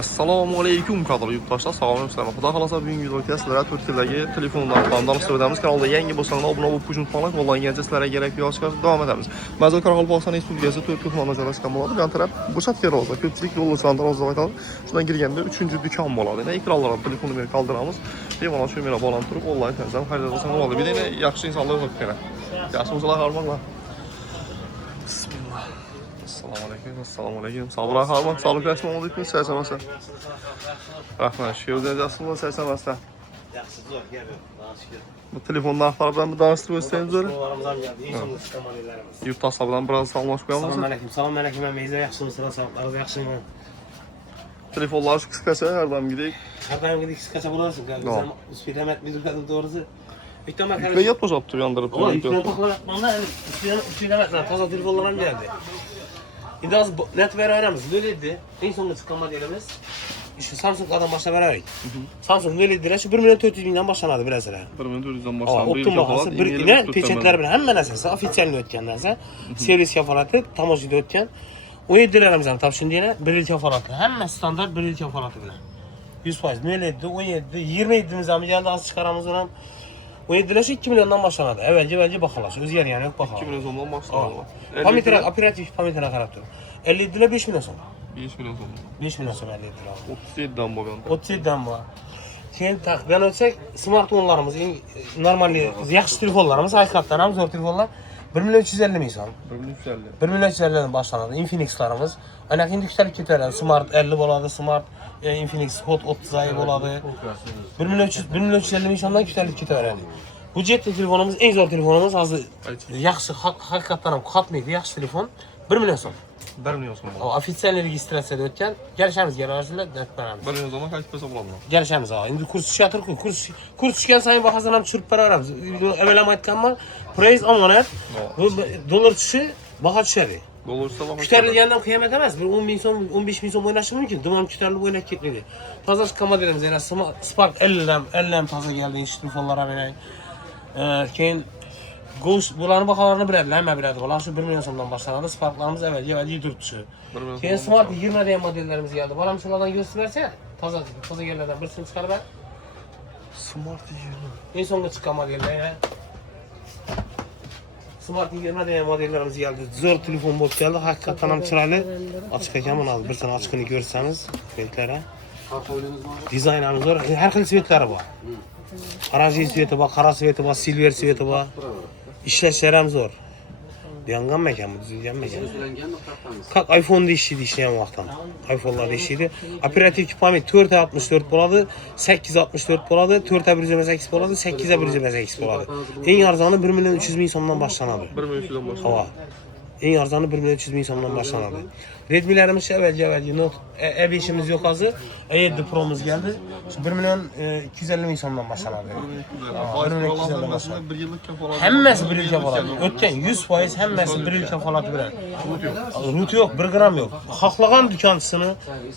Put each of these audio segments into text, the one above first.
Assalomu alaykum qadrli yurtdoshlar, sog'lom Xudo xolasa bugungi videoda sizlarga Turkiyadagi telefonlardan tanishtirib o'tamiz. Kanalda yangi bo'lsangiz obuna bo'lib qo'shib qo'ying. Qo'llangancha sizlarga kerak yoshlar davom etamiz. Mazkur Qoraqalpog'iston Respublikasi Turkiya xonadonida joylashgan bo'ladi. Bu taraf bo'shatga roza, ko'pchilik yo'llardan roza aytadi. Shundan kirganda 3-do'kon bo'ladi. Yana ekranlarga telefonni qoldiramiz. Bemalol shu meni bo'lan turib onlayn tarzda xarid qilsangiz bo'ladi. Bir yana yaxshi insonlar yo'q kerak. Yaxshi o'zlar qarmoqlar. Bismillah. Assalomu alaykum. Sabr xalq, sog'lik yaxshi bo'lmoqda, saysamasa. Rahmat, shu yerda jasur saysamasa. Yaxshi zo'r, gapir. Mashkur. Bu telefon narxlari bilan bir tanishtirib o'tsangiz o'zi. To'g'rimiz geldi. İnşallah kamallarimiz. Yurtdoshlar bilan biroz salomlashib qo'yamiz. Assalomu alaykum. Assalomu alaykum. Meyza yaxshimisizlar? Sog'liqlaringiz yaxshimi? Telefonlar shu qisqacha har doimgidek. Har doimgidek qisqacha bo'laversin. Bizam ustidan metmizlardan to'g'risi. Bitta marka. Yuklayot bo'shapti, yondirib turibdi. Yuklayot taqlayapmanda, ustidan toza telefonlar ham geldi. Endi hozir net beraveramiz. Nol'edi. Eng so'nggi chiqqan modelimiz. Şu Samsung'dan başlab beraverik. Samsung nol'edilar, shu 1.400.000 dan boshlanadi bilasizlar. 1.400 dan boshlanadi. Optim bahasi, bir ila pechatlar bilan hamma narsasi ofitsialni o'tgan narsa. Servis kafolati, tamoshida o'tgan. 17'larimiz ham topshindinglar, 1 yil kafolati. Hamma standart 1 yil kafolati bilan. 100% nol'edi, 17, 27'miz ham geldi, az chiqaramiz ham. 17'lar shu 2 milliondan boshlanadi. Avvalgi baholash, o'zgargani yo'q baho. 2 million so'mdan boshlanadi. Pametera, operativ pametera qarab tur. 57'lar 5 million so'm. 5 million so'm. 5 million so'm 57'lar. 37 dan bo'lgan. 37 dan bor. Keyin taqdan o'tsak, smartfonlarimiz eng normal yaxshi telefonlarimiz, haqiqatan ham zo'r telefonlar 1.350.000 so'm. 1.350. 1.350 dan boshlanadi. Infinix'larimiz. Ana endi yuksalib ketaveradi. Smart 50 bo'ladi, Smart Infinix Hot 30i bo'ladi. 1.350.000 so'mdan yuksalib ketaveradi. Bu jet telefonimiz eng zo'r telefonimiz, hozir yaxshi haqiqatan ham qatmaydi, yaxshi telefon 1 million so'm. 1 million so'm. Ofitsial registratsiyada o'tgan. Kelishamiz, garajlar beramiz. 1 million so'mga qaytib qo'ysa bo'ladimi? Kelishamiz. Endi kurs tushatir-ku, kurs tushgan sayin bahasini ham tushirib beraveramiz. Avval ham aytganman, price omonat. Bu dollar tushishi, baho tushadi. Dollar tushsa baho. Ko'tarilgandan qiyomat emas. Bir 10 ming so'm, 15 ming so'm o'ynashi mumkin. Dumam ko'tarilib o'ynab ketmaydi. Toza chiqqan modelimiz yana Spark 50 ham toza geldi, telefonlar ham yana. Keyin Ghost bularning baholarini biladilar, hamma biladi. Bular shu 1 million so'mdan boshlanadi. Sparklarimiz avvalgi turibdi. Keyin Smart 20 degan modellarimiz geldi. Bolam shulardan ko'rsatsa, toza gellardan birisini chiqarib ber. Smart 20. Eng so'nggi chiqqan modellar yana. Smart 20 degan modellarimiz geldi. Zo'r telefon bo'lib keldi. Haqiqatan ham chiroyli. Ochiq ekan buni hozir bir sana ochiqini ko'rsangiz, renglari. Dizaynimiz zo'r. Har xil svetlari bor. Oranjiy sveti bor, qora sveti bor, silver sveti bor. İşleşler ham zo'r. Yangan ekan bu, tuzilgan ekan. Как iPhone deyishdi ishlayotgan vaqtdan. iPhone'lar deyishdi. Operativ pamet 464 bo'ladi, 864 bo'ladi, 4128 bo'ladi, 8128 bo'ladi. Eng arzoni 1.300.000 so'mdan boshlanadi. 1.300 dan boshlanadi. Eng arzoni 1.300.000 so'mdan boshlanadi. Redmi'larimiz avvalgi Note E5'imiz yo'q hozir. E7 Pro'miz geldi. 1.250.000 so'mdan boshlanadi. 1.250 boshlanadi. 1 yillik kafolat. Hammasi 1 yil kafolat. O'tgan 100% hammasi 1 yil kafolati bilan. Root yo'q, 1 gram yo'q. Xohlagan dukanchisini,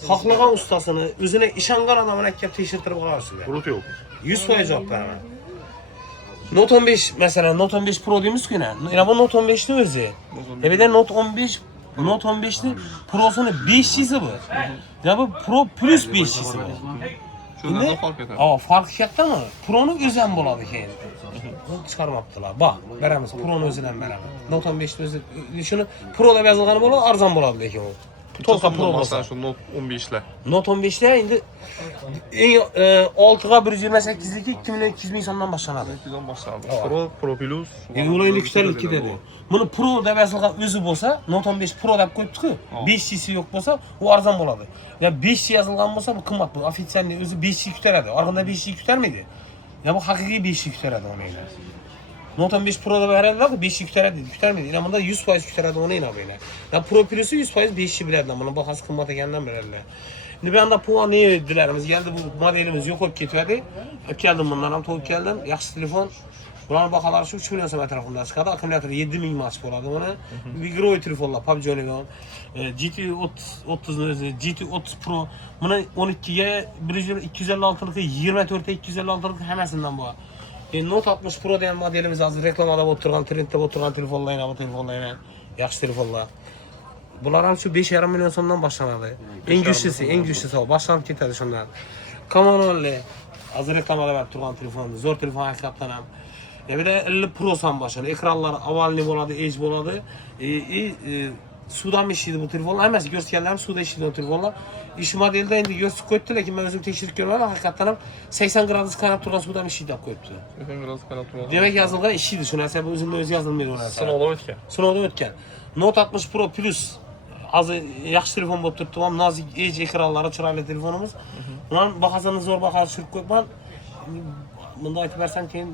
xohlagan ustasini, o'zine ishongan odamini kelib tekshirtirib olasizlar. Root yo'q. 100% javob beraman. Note 15 mesela Note 15 Pro deymiz-ku yana bu Note 15'ni o'zi. Bir de Note 15'ni Pro'sini 5'lisi bu. Ya bu Pro plus 5'lisi bu. Shundan farq etadi. Farqi kattami? Pro'ni o'zi ham bo'ladi keyin. Chiqarmabdilar. Bak, beramiz. Pro'ni o'zidan beramiz. Note 15'ni o'zi shuni Pro deb yozilgani bo'ladi, arzon bo'ladi lekin u. To'liq Pro bo'lsa shu Note 15'lar. Note 15'lar endi eng 6'ga 128'ligi 2.200.000 so'mdan boshlanadi. 200 dan boshlanadi. Pro Plus. Ular endi ko'tarilib ketadi. Buni Pro deb yozilgan o'zi bo'lsa, Note 15 Pro deb qo'yibdi-ku, 5'lisi yo'q bo'lsa, u arzon bo'ladi. Ya 5 yozilgan bo'lsa, bu qimmat bu. Ofitsialni o'zi 5 ko'taradi. Orqada 5 ko'tarmaydi. Ya bu haqiqiy 5 ko'taradi o'yinglar. Note 15 Pro deb beradilar, 5 ko'tarmaydi. Yana bunda 100% ko'taradi o'yinglar o'yinglar. Ya Pro Plus'i 100% 5 biladilar. Buni bahasi qimmat ekandan biladilar. Endi bu yoqda Puani dilerimiz geldi, bu modelimiz yo'q bo'lib ketadi. Olib keldim bundan ham to'g'ri keldim. Yaxshi telefon. Bularning baholari shu 3 million so'm atrofida chiqadi. Akkumulyator 7000 mAh bo'ladi buni. Vigroy telefonlar, PUBG o'ynagan. GT 30 ni o'zi, GT 30 Pro. Buni 12 ga 256 lik, 24 ga 256 lik hammasidan bor. Note 60 Pro degan modelimiz hozir reklamada bo'lib turgan, trendda bo'lib turgan telefonlar, bu telefonlar yaxshi telefonlar. Bunlar ham şu 5,5 milyon so'mdan boshlanadi. Eng güçlüsü o. Başlanıp ketadi shundan. Commodore hozir reklamada berib turgan telefon, zo'r telefon haqiqatan ham. Bir de 50 Pro ham boshlanadi. Ekranlar avalli bo'ladi, edge bo'ladi. Suvdan ishlaydi bu telefonlar. Hammasi ko'rsatganlarim suvda ishlaydi bu telefonlar. Ish modelda endi ko'rsatib qo'yibdi, lekin men o'zim tekshirib ko'rmadim. Haqiqatan ham 80 gradus qaynab turgan suvdan ishlaydi deb qo'yibdi. 80 gradus qaynab turgan. Demak yozilgan ishlaydi. Shu narsa bu o'zimda o'zi yozilmaydi u narsa. Sinovdan o'tgan. Sinovdan o'tgan. Note 60 Pro Plus hozir yaxshi telefon bo'lib turibdi. Ham nozik edge ekranlari, chiroyli telefonimiz. Bundan bahasini zo'r bahoga tushirib qo'yibman. Bunda aytib bersam keyin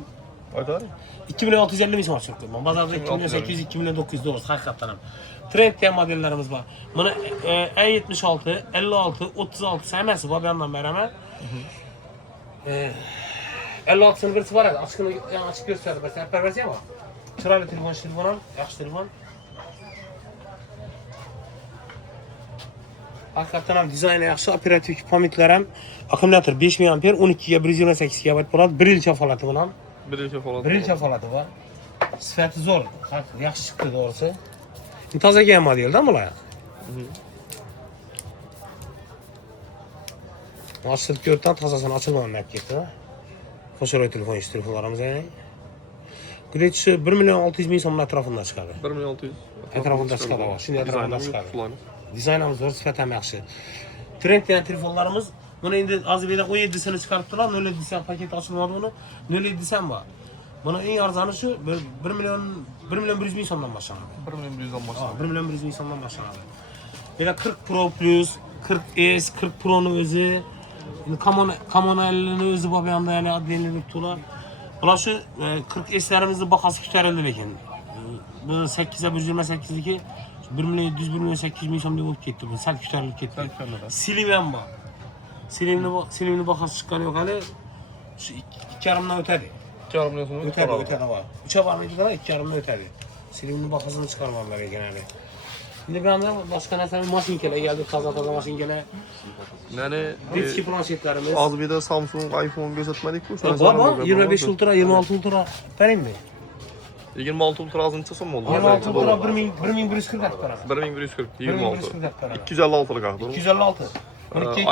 Aytadi. 2 milyon 650 ming so'm tushirib qo'yibman. Bozorda 2 milyon 800, 2 milyon 900 doğrusu haqiqatan ham. Trend modellerimiz var. Buni E76, 56, 36 hammasi bor bu yandan beraman. 56'sini birisi var edi. Açık gösterdi. Mesela perversiya bor. Chiroyli telefon, ham, yaxshi telefon. Haqiqatan ham dizayni yaxshi, operativ pamitlar ham, akkumulyator 5000 amper, 12 ga 128 GB bo'ladi. 1 yil holati bilan. 1 yil holati. 1 yil holati bor. Sifati zo'r, yaxshi chiqdi doğrusu. Toza kelgan modelda bular. Açılıb gördüm, tazasını açılmadan deb ketdi. Qo'shaloq telefon ish telefonlarimiz yani. Güneşi 1 milyon 600 ming so'm etrafında chiqadi. 1 milyon 600. Etrafında chiqadi bak. Shunday etrafında chiqadi. Dizaynimiz zo'r, sifat ham yaxshi. Trend degan telefonlarimiz, buni endi Azibeda 17sini chiqarib turadi, 07 paket ochilmadi buni. 07 bor. Buni eng arzoni shu 1 milyon 100 ming so'mdan boshlanadi. 1 milyon 100 dan boshlanadi. 1 milyon 100 ming so'mdan boshlanadi. Yana 40 Pro Plus, 40S, 40 Pro'ni o'zi, Camon 50'ni o'zi bor bu yoqda, ya'ni adrenalin tular. Bular shu 40S'larimizni bahasi ko'tarildi lekin. Bu 8 ga 128niki 1 milyon 700 1 milyon 800 ming so'm deb bo'lib ketdi. Bu sal ko'tarilib ketdi. Slim ham bor. Slimni bahasi chiqqani yo'q hali. Shu 2,5 dan o'tadi. 2,5 milyon so'm Ötedi var. 3'e varmaydı da 2,5'dan ötedi. Silimli bakasını çıkarmadılar genelde. Şimdi bir anda başka mesela maşinkeler geldi, taza maşinkeler. Yani Diski planşetlerimiz. az bir de Samsung, iPhone gözetmedik bu. Baba 25 Ultra, 26 Ultra vereyim mi? 26 Ultra azınca son mu oldu? 26 Ultra 1140 at parası. 1140, 26. 1140 256'lık aktı. 256.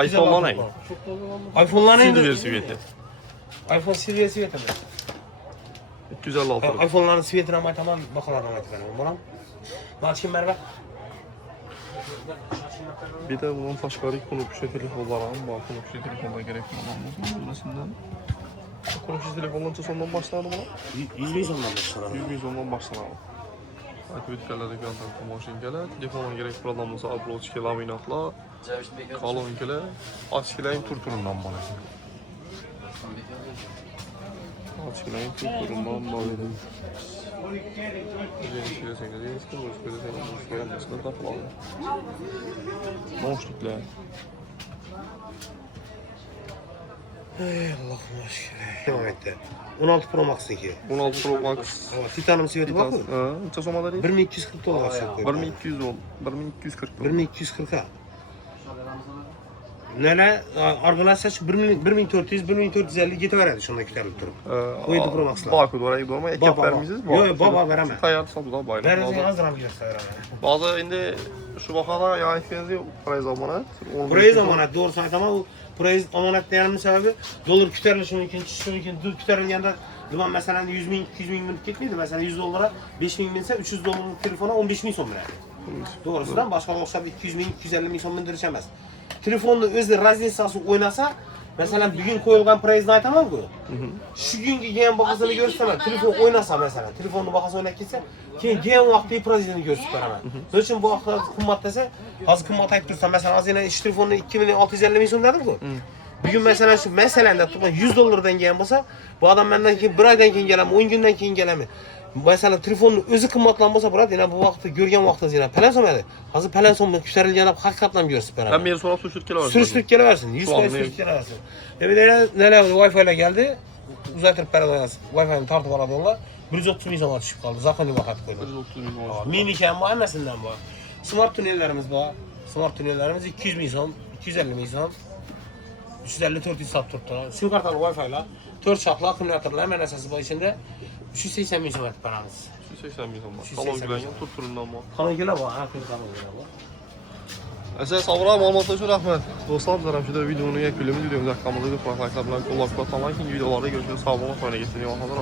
iPhone'lar ne? iPhone'lar ne? Silver siveti. iPhone Silver siveti mi? 256'lık. iPhone'ların sivetine ama tamam bakalardan atacağım. Bana. Maçkin merve. Bir de bunun taşkarı konuşu telefonlar var. Bu konuşu telefonda gerek olmaz. Burasından konuşu telefondan sondan başladı mı? 100 bin sondan başladı. 100 bin sondan başladı. Aktivitelerle gönderdim maşinkeler. Telefona gerek programımıza upload laminatla. Kalonkeler. Açkilayın turturundan bana. Açkilayın turturundan bana. Noşluklar. Ey Allah'ım aşkına. Devam etti. 16 Pro Max'taki. 16 Pro Max. Titan'ın siveti bak mı? Neçə somada deyil? 1240 dolar aşağı koydu. 1200 ol. 1240. 1240'a. Nele? Arkadaşlar şu 1400, 1450 getiverdi şunda kütürlük durup. 17 Pro Max'la. Bakı oraya durma. Ekiplerimiziz var. Yok baba veremem. Tayar satıda bayram. Veremem hazıram bilirse veremem. Bazı indi şu bakada ya ihtiyacı parayı zamanet. Burayı zamanet doğrusu ama bu burayı zamanet değerinin sebebi dolar kütürlü şunun ikinci kütürlüğünde Duman mesela 100 bin, 200 bin minut gitmeydi. Mesela 100 dolara 5 bin binse 300 dolarlık telefona 15 bin son verdi. Doğrusudan başka olsa 200 bin, 250 bin son bindirişemez. Telefonla özde raznesası oynasa mesela bir gün koyulgan price'ını aytamam mı? Şu günkü gen bakasını görsem telefon oynasa mesela telefonun bakası oynayıp gitse gen vakti price'ını görsüp hemen. Onun için bu vakti kımmat dese az kımmat ayıp dursa mesela az yine iş telefonunu 2650 bin son dedim ki. Bir gün mesela şu meselende 100 dolardan gelen olsa bu adam benden ki bir aydan keyin gelemi, 10 günden keyin gelemi. Mesela telefonun özü kımmatlanmasa bırak yine bu vakti görgen vakti yine pelen sonmadı. Hazır pelen sonmadı kütürüleceğine hakikaten görsün beraber. Ben bir sonra sürüştük geliversin. Sürüştük geliversin. 100 sürüştük geliversin. Bir de neler Wi-Fi ile geldi. Uzatırıp beraber Wi-Fi'ni tartıp aladı onlar. 130 bin zaman düşüp kaldı. Zakoni vakit koydu. 130 bin var. Miniken var, annesinden var. Smart tünellerimiz var. Smart tünellerimiz 200 milyon, 250 milyon. 350-400 saat tuttu. Sim kartalı Wi-Fi ile 4 şartlı akümülatörle hemen esası var içinde 380 milyon paramız. 280 min so'm. 280 Salonlangan turturundan bor. Qana gela bor, ha, qilib gela bor. Esa sabra ma'lumotlar uchun rahmat. Do'stlar, bizlar ham shunda videoni yakunlaymiz. Videomizni haqqimizda ko'proq like'lar bilan qo'llab-quvvatlamak. Keyingi videolarda görüşürüz. Sog' bo'ling, foydaga yeting. Yo'q, hozir